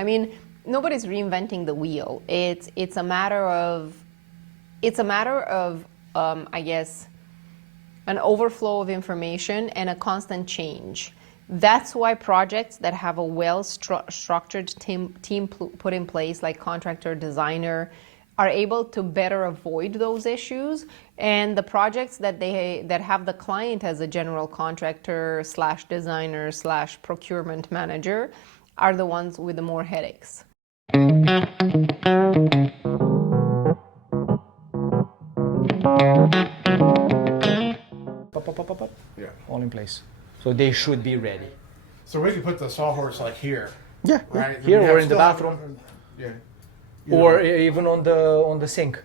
I mean, nobody's reinventing the wheel. It's a matter of I guess, an overflow of information and a constant change. That's why projects that have a well-structured team put in place, like contractor, designer, are able to better avoid those issues. And the projects that have the client as a general contractor / designer / procurement manager are the ones with the more headaches. Pop. Yeah. All in place. So they should be ready. So we could put the sawhorse like here. Yeah. Right. Here We or have in the still- bathroom. Yeah. Or even on the sink.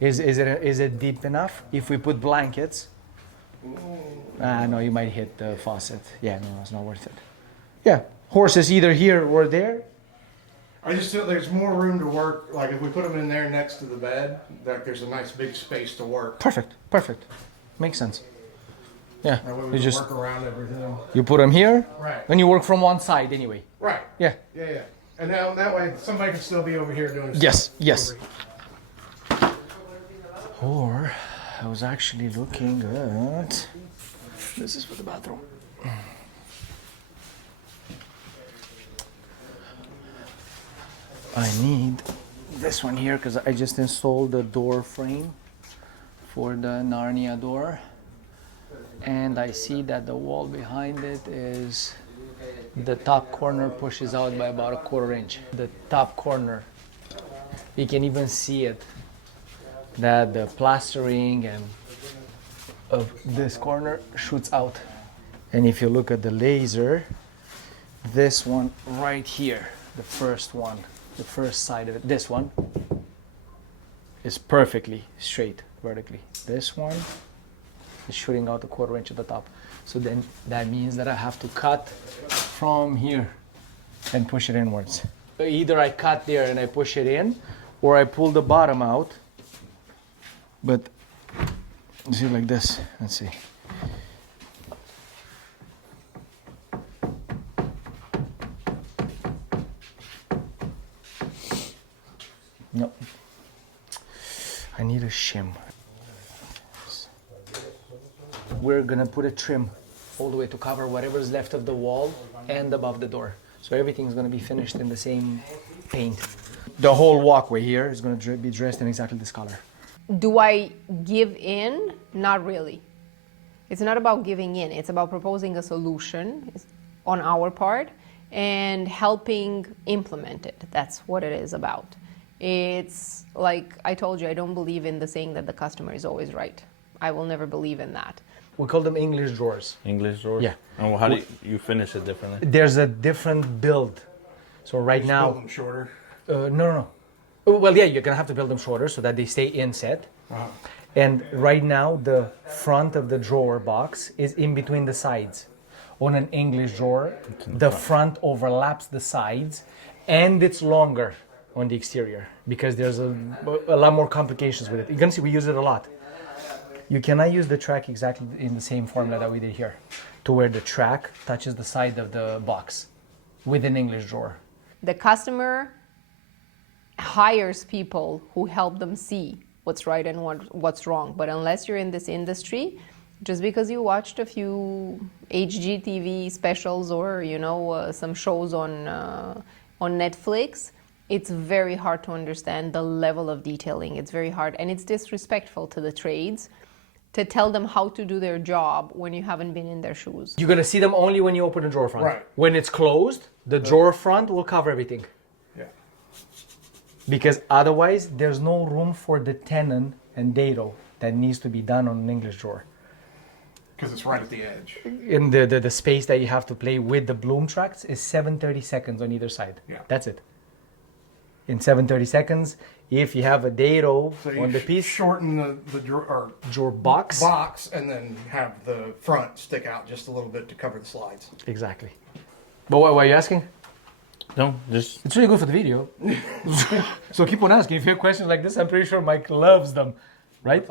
Is it deep enough? If we put blankets, no, you might hit the faucet. Yeah, no, it's not worth it. Yeah, horses either here or there. I just feel there's more room to work. Like if we put them in there next to the bed, that there's a nice big space to work. Perfect. Makes sense. Yeah, That way we you can just work around everything. you put them here, Right. and you work from one side anyway. Right. Yeah. Yeah. And now that way somebody can still be over here doing Yes, stuff. yes. Or I was actually looking at. This is for the bathroom. I need this one here because I just installed the door frame for the Narnia door, and I see that the wall behind it is the top corner pushes out by about 1/4 inch. The top corner, you can even see it, that the plastering and of this corner shoots out. And if you look at the laser, this one right here, the first one, the first side of it, this one is perfectly straight vertically. This one is shooting out 1/4 inch at the top. So then that means that I have to cut from here and push it inwards. Either I cut there and I push it in, or I pull the bottom out. But see, like this. Let's see. No. I need a shim. We're gonna put a trim all the way to cover whatever's left of the wall and above the door. So everything's gonna be finished in the same paint. The whole walkway here is gonna be dressed in exactly this color. Do I give in? Not really. It's not about giving in. It's about proposing a solution on our part and helping implement it. That's what it is about. It's like I told you, I don't believe in the saying that the customer is always right. I will never believe in that. We call them English drawers. English drawers? Yeah. And how do you finish it differently? There's a different build. So right Just now, build them shorter. no. Well, yeah, you're gonna have to build them shorter so that they stay inset. Uh-huh. And right now, the front of the drawer box is in between the sides. On an English drawer, the front overlaps the sides, and it's longer on the exterior because there's a lot more complications with it. You're gonna see we use it a lot. You cannot use the track exactly in the same formula that we did here, to where the track touches the side of the box with an English drawer. The customer hires people who help them see what's right and what's wrong. But unless you're in this industry, just because you watched a few HGTV specials or some shows on Netflix, it's very hard to understand the level of detailing. It's very hard, and it's disrespectful to the trades to tell them how to do their job when you haven't been in their shoes. You're gonna see them only when you open the drawer front. Right. When it's closed, the drawer front will cover everything. Yeah. Because otherwise, there's no room for the tenon and dado that needs to be done on an English drawer. Because it's right at the edge. In the space that you have to play with the bloom tracks is 730 seconds on either side. Yeah. That's it. In 730 seconds, if you have a dado So on the piece, shorten the drawer box. and then have the front stick out just a little bit to cover the slides. Exactly. But what are you asking? No, just It's really good for the video. So keep on asking. If you have questions like this, I'm pretty sure Mike loves them, right?